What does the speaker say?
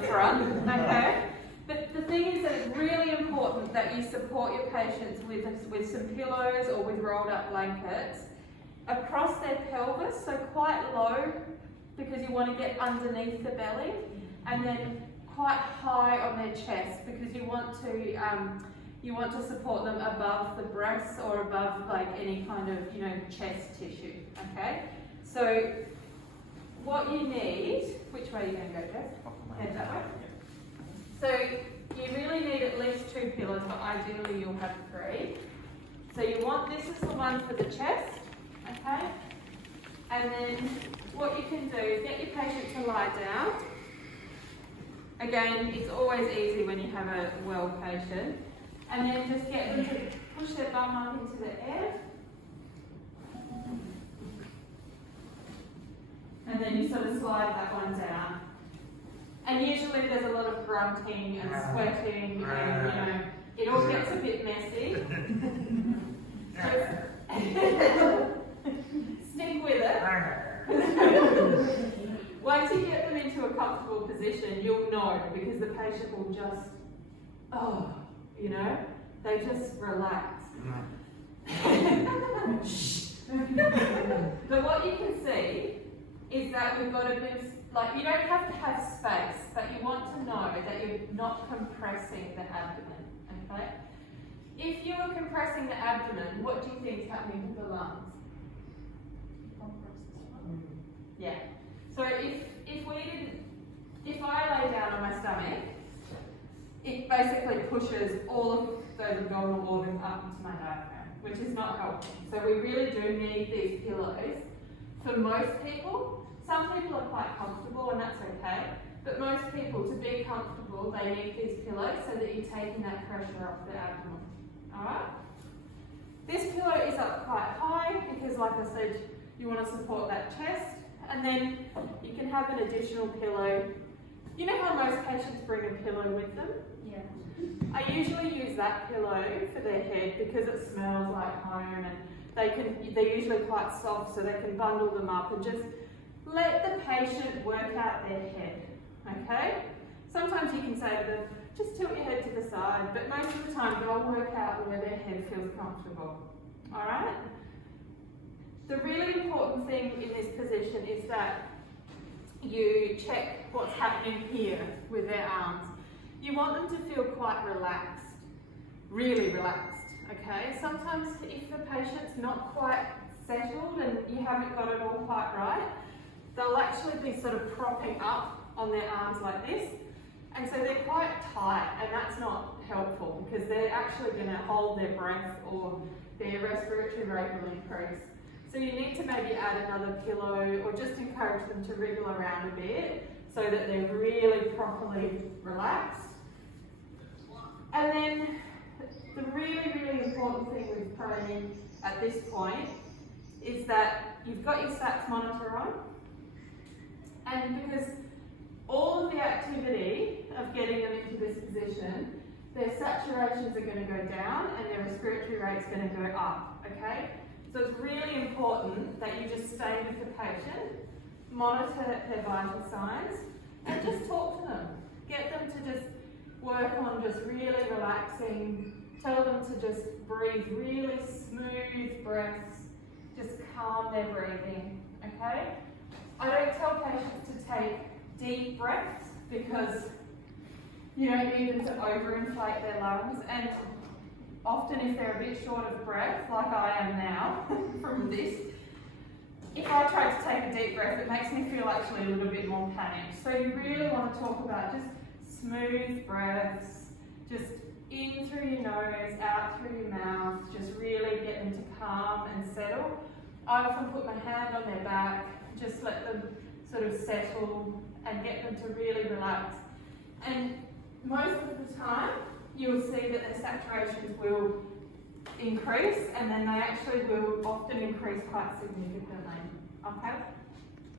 the front, okay? But the thing is that it's really important that you support your patients with some pillows or with rolled up blankets across their pelvis, so quite low because you want to get underneath the belly, and then quite high on their chest because you want to support them above the breasts or above like any kind of chest tissue. Okay, so what you need, which way are you going to go, Jess? Head that way. So you really need at least 2 pillows, but ideally you'll have 3. So you want, this is the one for the chest, okay? And then what you can do is get your patient to lie down. Again, it's always easy when you have a well patient. And then just get them to push their bum up into the air. And then you sort of slide that one down. And usually there's a lot of grunting and sweating and it all gets a bit messy. Stick with it. Once you get them into a comfortable position, you'll know because the patient will just, they just relax. But what you can see is that we've got a bit of, you don't have to have space, but you want to know that you're not compressing the abdomen, okay? If you are compressing the abdomen, what do you think is happening with the lungs? Yeah. So if I lay down on my stomach, it basically pushes all of those abdominal organs up into my diaphragm, which is not helpful. So we really do need these pillows. For most people, some people are quite comfortable and that's okay, but most people, to be comfortable, they need these pillows so that you're taking that pressure off the abdomen. Alright? This pillow is up quite high because, like I said, you want to support that chest. And then you can have an additional pillow. You know how most patients bring a pillow with them? Yeah. I usually use that pillow for their head because it smells like home and they're usually quite soft so they can bundle them up and just let the patient work out their head, okay? Sometimes you can say to them, just tilt your head to the side, but most of the time they'll work out where their head feels comfortable, all right? The really important thing in this position is that you check what's happening here with their arms. You want them to feel quite relaxed, really relaxed, okay? Sometimes if the patient's not quite settled and you haven't got it all quite right, they'll actually be sort of propping up on their arms like this. And so they're quite tight and that's not helpful because they're actually going to hold their breath or their respiratory rate will increase. So you need to maybe add another pillow or just encourage them to wriggle around a bit so that they're really properly relaxed. And then the really, really important thing with proning at this point is that you've got your stats monitor on, and because all of the activity of getting them into this position, their saturations are going to go down and their respiratory rate's going to go up, okay? So it's really important that you just stay with the patient, monitor their vital signs, and just talk to them. Get them to just work on just really relaxing. Tell them to just breathe really smooth breaths. Just calm their breathing, okay? I don't tell patients to take deep breaths because you don't need them to overinflate their lungs, and often if they're a bit short of breath, like I am now from this, if I try to take a deep breath, it makes me feel actually a little bit more panicked. So you really want to talk about just smooth breaths, just in through your nose, out through your mouth, just really get them to calm and settle. I often put my hand on their back, just let them sort of settle and get them to really relax. And most of the time, you'll see that their saturations will increase, and then they actually will often increase quite significantly, okay?